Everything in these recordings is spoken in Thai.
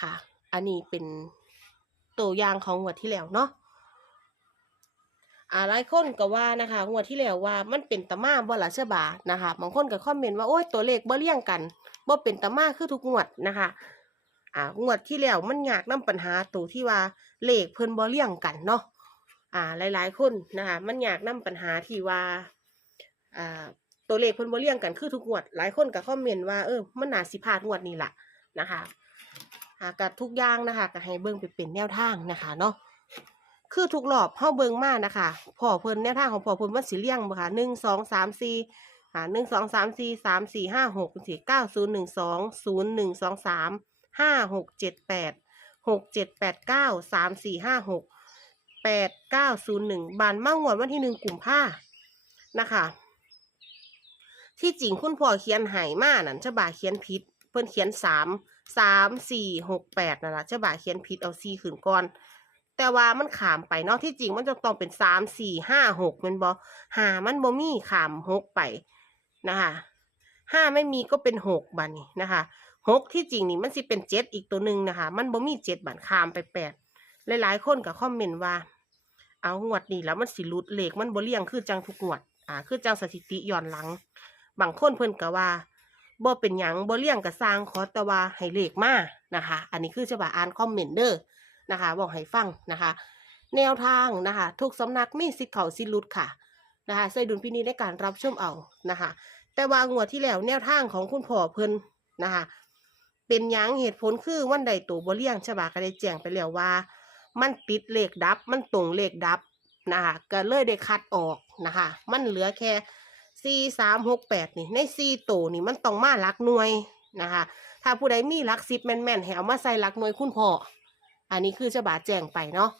ค่ะ อันนี้เป็นตัวอย่างของงวดที่แล้วเนาะอ่าหลายคนก็ว่านะคะงวดที่แล้วว่ามันเป็นตะมาบ่ละเชื่อบานะคะบางคนก็คอมเมนต์ว่าโอ้ยตัวเลขบ่เลี่ยงกันบ่เป็นตะมาคือทุกงวดนะคะอ่างวดที่แล้วมันยากนํปัญหาตัวที่ว่าเลขเพิ่นบ่เลี่ยงกันเนาะอ่าหลายๆคนนะคะมันยากนํปัญหาที่ว่าอ่าตัวเลขเพิ่นบ่เลี่ยงกันคือทุกงวด หลายคนก็คอมเมนต์ว่าเออมันน่าสิพลาดงวดนี้ล่ะนะคะ อ่ากับทุกอย่างนะคะก็ให้เบิ่งไปเป็นแนวทางนะคะเนาะคือทุกรอบเฮาเบิ่งมานะคะพ่อเพิ่นแนวทางของพ่อเพิ่นมันสิเลี้ยงบ่ค่ะหนึ่งสองสามสี่อ่าหนึ่งสองสามสี่สามสี่ห้าหกสี่เก้าศูนย์หนึ่งสองศูนย์หนึ่งสองสามห้าหกเจ็ดแปดหกเจ็ดแปดเก้าสามสี่ห้าหกแปดเก้าศูนย์หนึ่งบานมางวดวันที่หนึ่งกลุ่มภานะคะ ที่จริงคุณพ่อเขียนหายมานั่นฉบาเขียนผิดเพิ่นเขียนสาม สามสี่หกแปดนั่นแหล่ะฉบาเขียนผิดเอาสี่ขึ้นก่อน แต่ว่ามันขามไปเนาะที่จริงมันจะต้องเป็นสามสี่ห้าหกมันบอหามันบ่มีขามหกไปนะคะห้าไม่มีก็เป็นหกบันี้นะคะหกที่จริงนี่มันสิเป็นเจ็ดอีกตัวหนึ่งนะคะ มันบ่มีเจ็ดบัดขามไปแปดหลายๆคนก็คอมเมนต์ว่า เอางวดนี้แล้วมันสิลุดเหลขมันบ่เลี่ยงคือจังทุกงวด อ่า คือจังสถิติย้อนหลัง บางคนเพิ่นก็ว่า บ่เป็นหยังบ่เลี่ยงก็สร้างขอแต่ว่าให้เลขมานะคะ อันนี้คือจะว่าอ่านคอมเมนต์เด้อนะคะบอกให้ฟังนะคะ แนวทางนะคะ ทุกสำนักมีสิทธิ์เขาสิลุดค่ะนะคะใส่ดุลพินิจในการรับชมเอานะคะ แต่ว่างวดที่แล้วแนวทางของคุณพ่อเพิ่นนะคะ เป็นหยังเหตุผลคือวันใดตัวบ่เลี่ยงฉบาก็ได้แจ้งไปแล้วว่า มันติดเลขดับมันตรงเลขดับนะคะก็เลยได้คัดออกนะคะ มันเหลือแค่ สี่สามหกแปดนี่ในสี่ตัวนี่มันต้องมาหลักหน่วยนะคะ ถ้าผู้ใดมีหลักสิบแม่นๆให้เอามาใส่หลักหน่วยคุณพ่ออันนี้คือฉบาแจ้งไปเนาะ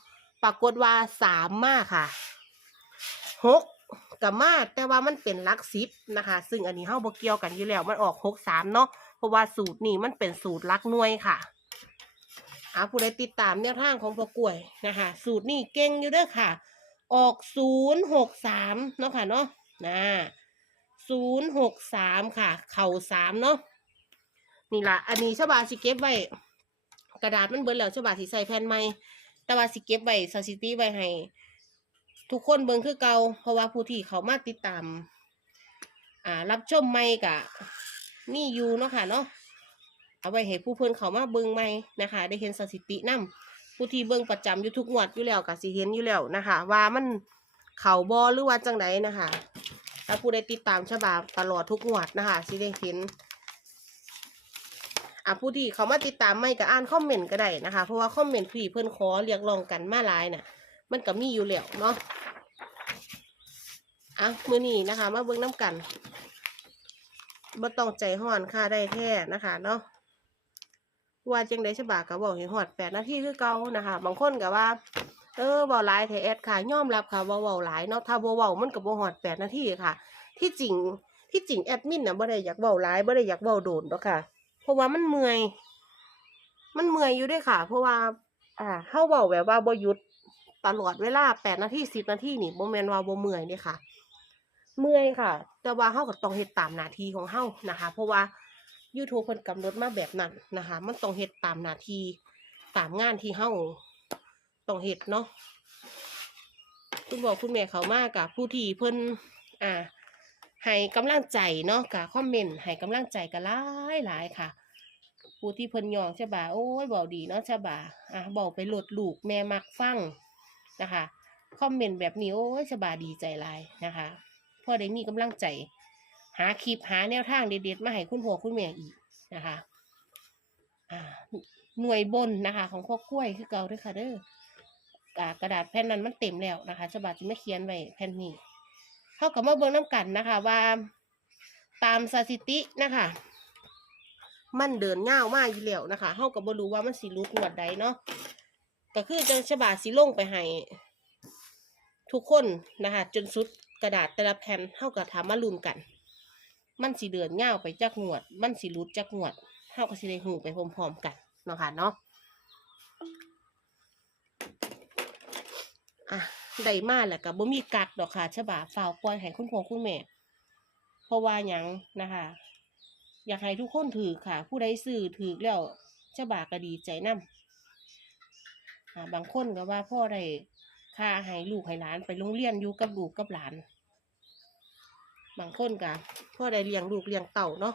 ปรากฏว่าสามมาค่ะหกกับมาแต่ว่ามันเป็นลักสิบนะคะ ซึ่งอันนี้เฮาบเกี่ยวกันอยู่แล้วมันออกหกสามเนาะเพราะว่าสูตรนี้มันเป็นสูตรลักหน่วยค่ะอาผู้ใดติดตามแนวทางของพ่อกล้วยนะคะ สูตรนี้เก่งอยู่เด้อค่ะ ออกศูนย์หกสามเนาะค่ะเนาะนะ ศูนย์หกสามค่ะ เข่าสามเนาะนี่ละอันนี้ฉบาสิเก็บไว้กระดาษมันเบิดแล้วฉบับสิใส่แผ่นใหม่แต่ว่าสิเก็บไว้สถิติไว้ให้ทุกคนเบิ่งคือเก่าเพราะว่าผู้ที่เขามาติดตาม อ่า รับชมใหม่กะนี่อยู่เนาะค่ะเนาะเอาไว้ให้ผู้เพิ่อนเขามาเบิ่งใหม่นะคะ ได้เห็นสถิตินํผู้ที่เบิ่งประจำอยู่ทุกงวดอยู่แล้วก็สิเห็นอยู่แล้วนะคะ ว่ามันเข่าบอหรือว่าจังไดนะคะ ถ้าผู้ใดติดตามฉบับตลอดทุกงวดนะคะสิได้เห็นอะผู้ที่เขามาติดตามไม่ก็อ่านคอมเมนต์ก็ได้นะคะ เพราะว่าคอมเมนต์ที่เพื่อนขอเรียกร้องกันมาหลายน่ะ มันก็มีอยู่แล้วเนาะอะมือนี้นะคะ มาเบิ่งน้ำกันบ่ต้องใจห้อนค่าได้แท้นะคะเนาะว่าจังได้ฉบาก็บอกให้ฮอดแปดนาทีคือเก่านะคะ บางคนก็ว่า เออเว้าหลายแทแอดค่ะยอมรับค่ะว่าเว้าหลายเนาะถ้าบ่เว้ามันก็บ่ฮอดแปดนาทีค่ะ ที่จริงที่จริงแอดมินน่ะบ่ได้อยากเว้าหลายบ่ได้อยากเว้าโดนดอกค่ะ เพราะว่ามันเมื่อย มันเมื่อยอยู่ด้วยค่ะ เพราะว่า อ่าเฮาเว้าแบบว่าบ่หยุดตลอดเวลาแปดนาทีสิบนาทีนี่บ่แมนว่าบ่เมื่อยเด้ค่ะ เมื่อยค่ะ แต่ว่าเฮาก็ต้องเฮ็ดตามหน้าที่ของเฮานะคะ เพราะว่า YouTube เพิ่นกำหนดมาแบบนั้นนะคะ มันต้องเฮ็ดตามหน้าที่ตามงานที่เฮา ต้องเฮ็ดเนาะคุณบอกคุณแม่เขามากกับผู้ที่เพิ่นอ่าให้กำลังใจเนาะกับคอมเมนต์ให้กำลังใจกันหลายหลายค่ะ ผู้ที่เพิ่นยองใช่บ่าโอ้ยเบาดีเนาะใช่บ่าอะเบาไปหลดลูกแม่มักฟังนะคะคอมเมนต์แบบนี้โอ้ยใช่บ่าดีใจหลายนะคะพอได้มีกำลังใจ หาคลิปหาแนวทางเด็ดๆมาให้คุณพ่อคุณแม่อีกนะคะอ่าหน่วยบนนะคะ ของพ่อกล้วยคือเก่าด้วยค่ะเด้อ กระดาษแผ่นนั้นมันเต็มแล้วนะคะฉบับที่ไม่เขียนไว้แผ่นนี้เขากับมาเบิ่งน้ำกันนะคะ ว่าตามสถิตินะคะ มันเดินง่าวมากอยู่แล้วนะคะเขากับบรู้ว่ามันสีรุดงวดใดเนาะก็คือจังฉบาสีลงไปให้ทุกคนนะคะ จนสุดกระดาษแต่ละแผ่นเท่ากับถามมาลุ้นกัน มันสีเดินเง่าวไปจากงวด มันสีรุดจากงวดเท่ากับสีได้หูไปพร้อมๆกันเนาะค่ะเนาะ อะได้มาแล้วก็บ่มีกักดอกค่ะฉบาฝ่าวปล่อยให้คุณพ่อคุณแม่ เพราะว่าหยังนะคะ อยากให้ทุกคนถือค่ะ ผู้ใดซื้อถือแล้วเจ้าบาก็ดีใจนำอ่าบางคนก็ว่าพ่อได้ค่าให้ลูกให้หลานไปโรงเรียนอยู่กับลูกกับหลาน บางคนก็พ่อได้เลี้ยงลูกเลี้ยงเต่าเนาะ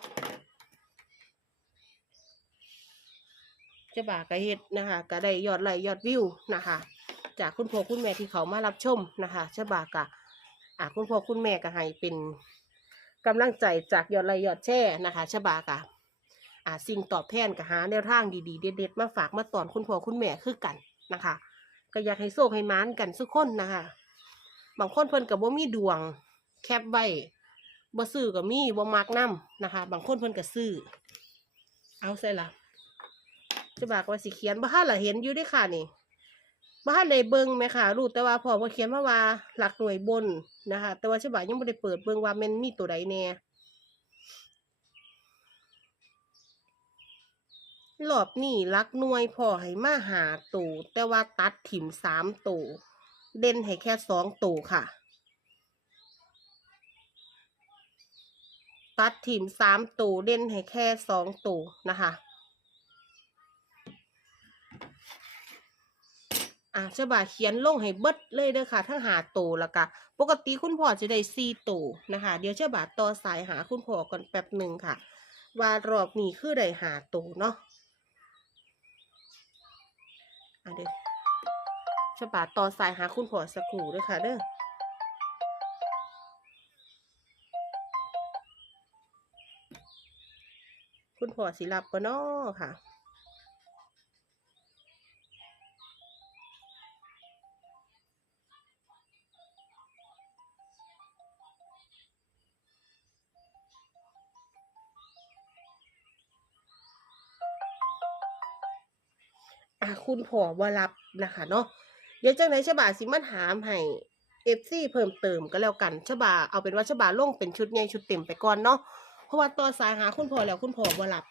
เจ้าบาก็เฮ็ดนะคะ ก็ได้ยอดไลค์ยอดวิวนะคะ จากคุณพ่อคุณแม่ที่เขามารับชมนะคะเจ้าบ่าก็อ่าคุณพ่อคุณแม่ก็ให้เป็นกำลังใจจากยอดไลยอดแช่นะคะเจ้าบ่าก็อ่าสิ่งตอบแทนก็หาแนวทางดีๆเด็ดๆมาฝากมาตอนคุณพ่อคุณแม่คือกันนะคะ ก็อยากให้โชคให้มานกันทุกคนนะคะ บางคนเพิ่นก็บ่มีดวง แคปไว้บ่ซื้อก็มีบ่มักนํนะคะ บางคนเพิ่นก็ซื้อเอาใส่ละจะบอกว่าสิเขียนบ่ทันละเห็นอยู่ด้ค่ะนี่ บ่ทันได้เบิ่งแม่ค่ะรู้แต่ว่าพอบ่เขียนมาว่าหลักหน่วยบนนะคะ แต่ว่าฉบับยังบ่ได้เปิดเบิ่งว่ามันมีตัวใดแน่รอบนี้หลักหน่วยพอให้มาหาตัวแต่ว่าตัดถิ่มสามตัวเด่นให้แค่สองตัวค่ะ ตัดถิ่มสามตัวเด่นให้แค่สองตัวนะคะ อะฉบาเขียนลงให้เบิดเลยเด้อค่ะ ทั้งหาโตแล้วก็ปกติคุณพ่อจะได้สี่ตัวนะคะ เดี๋ยวฉบาต่อสายหาคุณพ่อก่อนแป๊บหนึ่งค่ะ ว่ารอบนี้คือได้หาโตเนาะอะเดี๋ยวฉบาต่อสายหาคุณพ่อสักครู่เด้วยค่ะเด้อคุณพ่อสิรับปะนาะค่ะ อะคุณพ่อว่ารับนะคะเนาะเดี๋ยวจังไหนฉบาสิมาถามให้เอฟซีเพิ่มเติมก็แล้วกันฉบาเอาเป็นว่าฉบาลงเป็นชุดใหญ่ชุดเต็มไปก่อนเนาะเพราะว่าตัวสายหาคุณพ่อแล้วคุณพ่อว่ารับ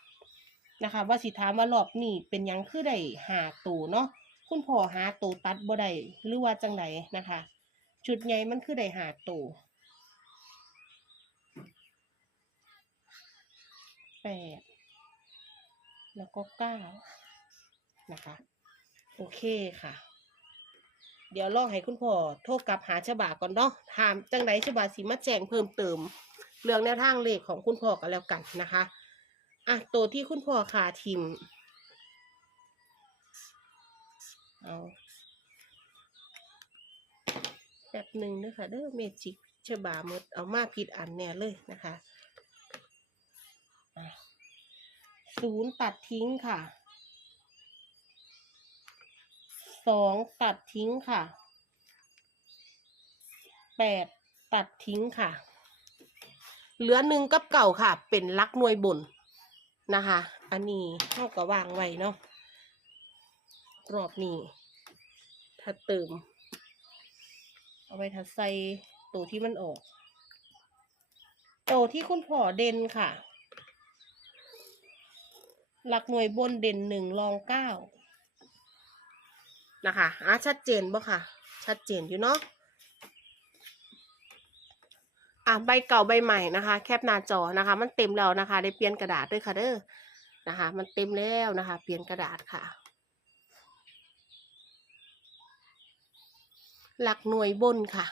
นะคะ ว่าสิถามว่ารอบนี้เป็นยังคือได้หาตูเนาะคุณพ่อหาตูตัดบ่ได้หรือว่าจังไหนนะคะ ชุดใหญ่มันคือได้หาตูแปดแล้วก็เก้า นะคะ โอเคค่ะ เดี๋ยวลองให้คุณพ่อโทรกลับหาฉบาก่อนเนาะถามจังไดฉบาสิมาแจ้งเพิ่มเติม เรื่องแนวทางเลขของคุณพ่อกันแล้วกันนะคะอะตัวที่คุณพ่อขาทิมเอาแบบหนึ่งนะคะเด้อเมจิกฉบาหมดเอามาผิดอันแน่เลยนะคะอะศูนย์ตัดทิ้งค่ะ สองตัดทิ้งค่ะแปดตัดทิ้งค่ะ เหลือหนึ่งกับเก่าค่ะ เป็นลักหน่วยบนนะคะ อันนี้เท่ากับวางไว้เนาะรอบนี้ถ้าเติม เอาไปถัดใส่ตัวที่มันออกตัวที่คุณพ่อเด่นค่ะ หลักหน่วยบนเด่นหนึ่งรองเก้า นะคะอะชัดเจนบ่ค่ะ ชัดเจนอยู่เนาะอะใบเก่าใบใหม่นะคะ แคปหน้าจอนะคะ มันเต็มแล้วนะคะ ได้เปลี่ยนกระดาษด้วยค่ะเด้อนะคะ มันเต็มแล้วนะคะ เปลี่ยนกระดาษค่ะ หลักหน่วยบนค่ะ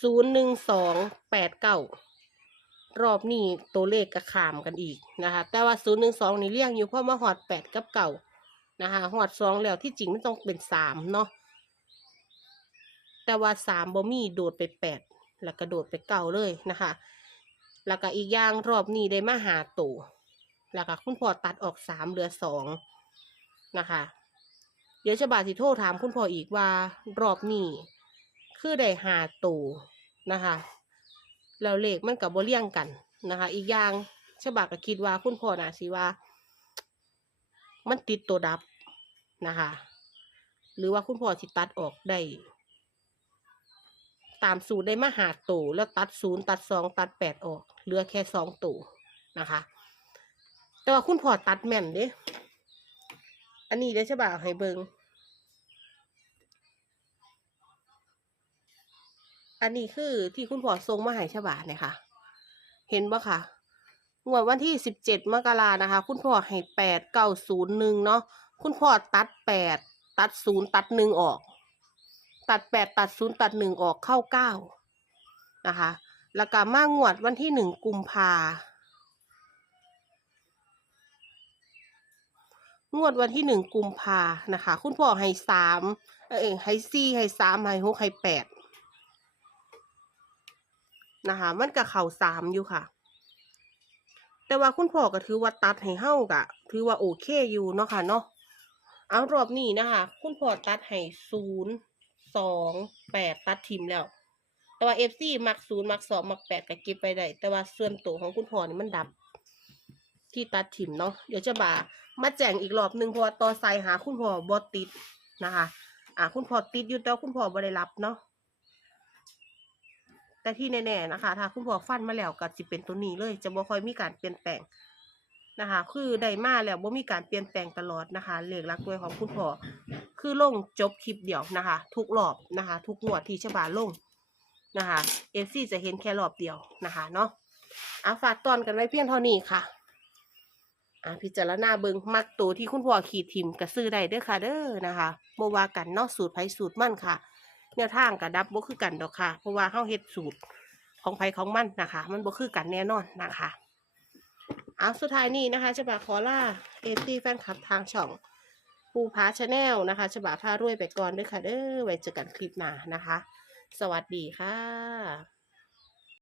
ศูนย์หนึ่งสองแปดเก้ารอบนี้ตัวเลขกระขามกันอีกนะคะ แต่ว่าศูนย์หนึ่งสองนี่เรียงอยู่เพราะมาหอดแปดกับเก่า นะคะหอดสองแล้วที่จริงมันต้องเป็นสามเนาะแต่ว่าสามบ่มีโดดไปแปดแล้วก็โดดไปเก่าเลยนะคะ แล้วก็อีกอย่างรอบนี้ได้มาหาตัวแล้วก็คุณพ่อตัดออกสามเหลือสองนะคะ เดี๋ยวฉบาสิโทรถามคุณพ่ออีกว่ารอบนี้คือได้หาตัวนะคะแล้วเลขมันกับบเลี่ยงกันนะคะ อีกอย่างฉบาก็คิดว่าคุณพ่อน่ะสิว่า มันติดตัวดับนะคะ หรือว่าคุณพ่อสิตัดออกได้ ตามสูตรได้มาหาตัวแล้วตัดศูนย์ตัดสองตัดแปดออกเหลือแค่สองตัวนะคะ แต่ว่าคุณพ่อตัดแม่นเด้อันนี้เดี๋ยวจะบ่าวให้เบิงอันนี้คือที่คุณพ่อทรงมาให้ฉบาเนี่ยค่ะ เห็นบ่ค่ะ งวดวันที่สิบเจ็ดมกรานะคะ คุณพ่อให้แปดเก้าศูนย์หนึ่งเนาะคุณพ่อตัดแปดตัดศูนย์ตัดหนึ่งออก ตัดแปดตัดศูนย์ตัดหนึ่งออกเข้าเก้านะคะ แล้วก็มางวดวันที่หนึ่งกุมภางวดวันที่หนึ่งกุมภานะคะ คุณพ่อให้สามเออให้สี่ให้สามให้หกให้แปดนะคะ มันก็เข่าสามอยู่ค่ะ แต่ว่าคุณพ่อก็ถือว่าตัดให้เฮากะ ถือว่าโอเคอยู่เนาะค่ะเนาะเอารอบนี้นะคะ คุณพ่อตัดให้ศูนย์สองแปดตัดทิมแล้ว แต่ว่าเอฟซีมักศูนย์มักสองมักแปดก็เก็บไปได้ แต่ว่าส่วนตัวของคุณพ่อนี่มันดับ ที่ตัดทิมเนาะเดี๋ยวจะบ่ามาแจ้งอีกรอบหนึ่งเพราะว่าต่อไซหาคุณพ่อบอติดนะคะ อ่าคุณพ่อติดอยู่แต่คุณพ่อบได้รับเนาะ แต่ที่แน่ๆนะคะ ถ้าคุณพ่อฟันมาแล้วก็จะเป็นตัวนี้เลย จะบ่ค่อยมีการเปลี่ยนแปลงนะคะ คือได้มาแล้วบ่มีการเปลี่ยนแปลงตลอดนะคะเลขหลักด้วยของคุณพ่อคือลงจบคลิปเดียวนะคะ ทุกรอบนะคะ ทุกงวดที่ฉบาลงนะคะเอฟซีจะเห็นแค่รอบเดียวนะคะเนาะเอาฝากตอนกันไว้เพียงเท่านี้ค่ะอ่าพิจารณาเบิงมักตัวที่คุณพ่อขีดทิมกระซื้อได้เด้อค่ะเด้อนะคะบ่ว่ากันนอกสูตรไผ่สูตรมั่นค่ะ แนวทางกับดับบ่คือกันดอกค่ะ เพราะว่าเฮาเฮ็ดสูตรของไผของมันนะคะ มันบ่คือกันแน่นอนนะคะเอาสุดท้ายนี้นะคะฉบับขอล่าเอตี้แฟนคลับทางช่องภูพาชาแนลนะคะฉบับพารวยไปก่อนด้วยค่ะเด้อไว้เจอกันคลิปหน้านะคะ สวัสดีค่ะ